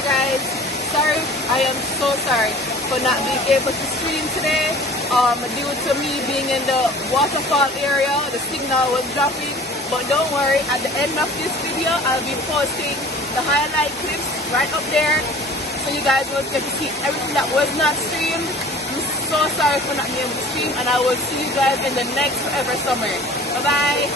Hi guys, sorry, I am so sorry for not being able to stream today. Due to me being in the waterfall area, the signal was dropping. But don't worry, at the end of this video, I'll be posting the highlight clips right up there, so you guys will get to see everything that was not streamed. I'm so sorry for not being able to stream, and I will see you guys in the next Forever Summer. Bye bye.